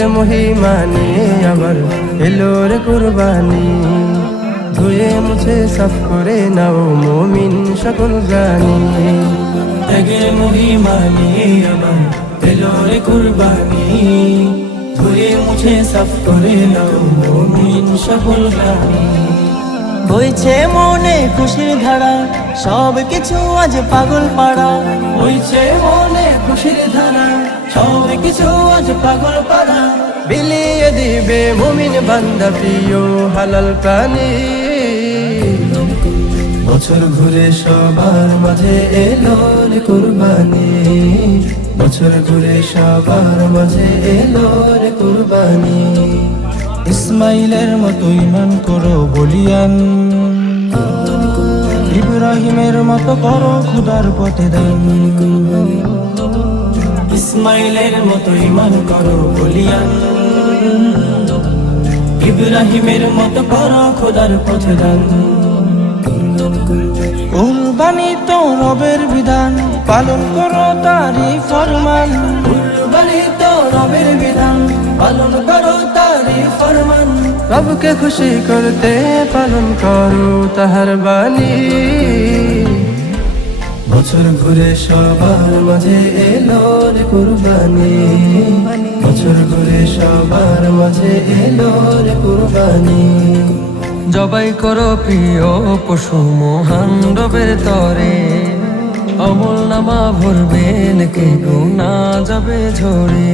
ঈদের মহিমা নিয়ে আবার এলো রে কুরবানি। ধুয়ে মুছে সাফ করে নাও মুমিন সকল জানি। ত্যাগের মহিমা নিয়ে আবার এলো রে কুরবানি। ধুয়ে মুছে সাফ করে নাও মুমিন সকল জানি। বইছে মনে খুশির ধারা, সব কিছু আজ পাগল পাড়া। বইছে মনে খুশির ধারা, সব কিছু আজ পাগল পাড়া। বিলিয়ে দিবে মুমিন বান্দা প্রিয় হালাল প্রাণী। বছর ঘুরে সবার মাঝে এলো রে কুরবানি। বছর ঘুরে সবার মাঝে এলো রে কুরবানি। ইসমাইলের মতো ঈমান করো বলিয়ান, ইব্রাহিমের মতো করো খোদার পথে দান। ইসমাইলের মতো ঈমান করো বলিয়ান, ইব্রাহিমের মতো করো খোদার পথে দান। কুরবানি তো রবের বিধান, পালন করো তারই ফরমান। কুরবানি তো রবের বিধান, পালন করো তারই ফরমান। রবকে খুশি করতে পালন করো তাহার বাণী। বছর ঘুরে সবার মাঝে এলো রে কুরবানি। বছর ঘুরে সবার মাঝে এলো রে কুরবানি। জবাই করো প্রিয় পশু মহান রবের তরে। আমল নামা ভরবে নাকি গুনাহ যাবে ঝরে।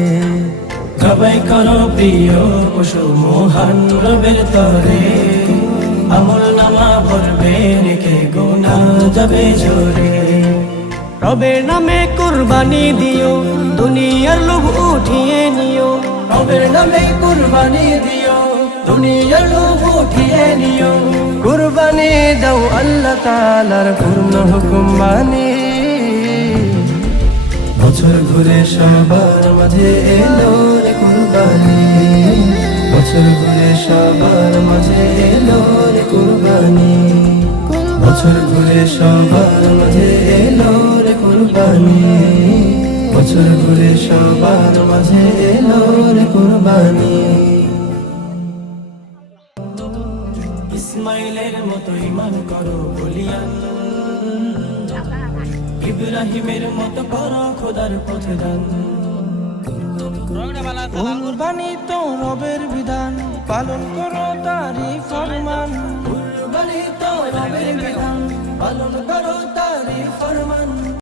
জবাই করো প্রিয় পশু মহান রবের তরে। আমল নামা ভরবে নেকে গুনাহ যাবে ঝরে। রবের নামে কুরবানি দিও, দুনিয়ার লোভ উঠিয়ে নিও। রবের নামে কুরবানি দিও, দুনিয়ার লোভ উঠিয়ে নিও। কুরবানি দাও আল্লাহ তাআলার পূর্ণ হুকুম মানি। বছর ঘুরে সবার মাঝে এলো রে কুরবানি। বছর ঘুরে সবার মাঝে এলো রে কুরবানি। বছর ঘুরে সবার মাঝে এলো রে কুরবানি। বছর ঘুরে সবার মাঝে এলো রে কুরবানি। ইসমাইলের মতো ঈমান করো বলিয়ান, ইব্রাহিমের মতো করো খোদার পথে দান। কুরবানি তো রবের বিধান, পালন করো তারই ফরমান। কুরবানি তো রবের বিধান, পালন করো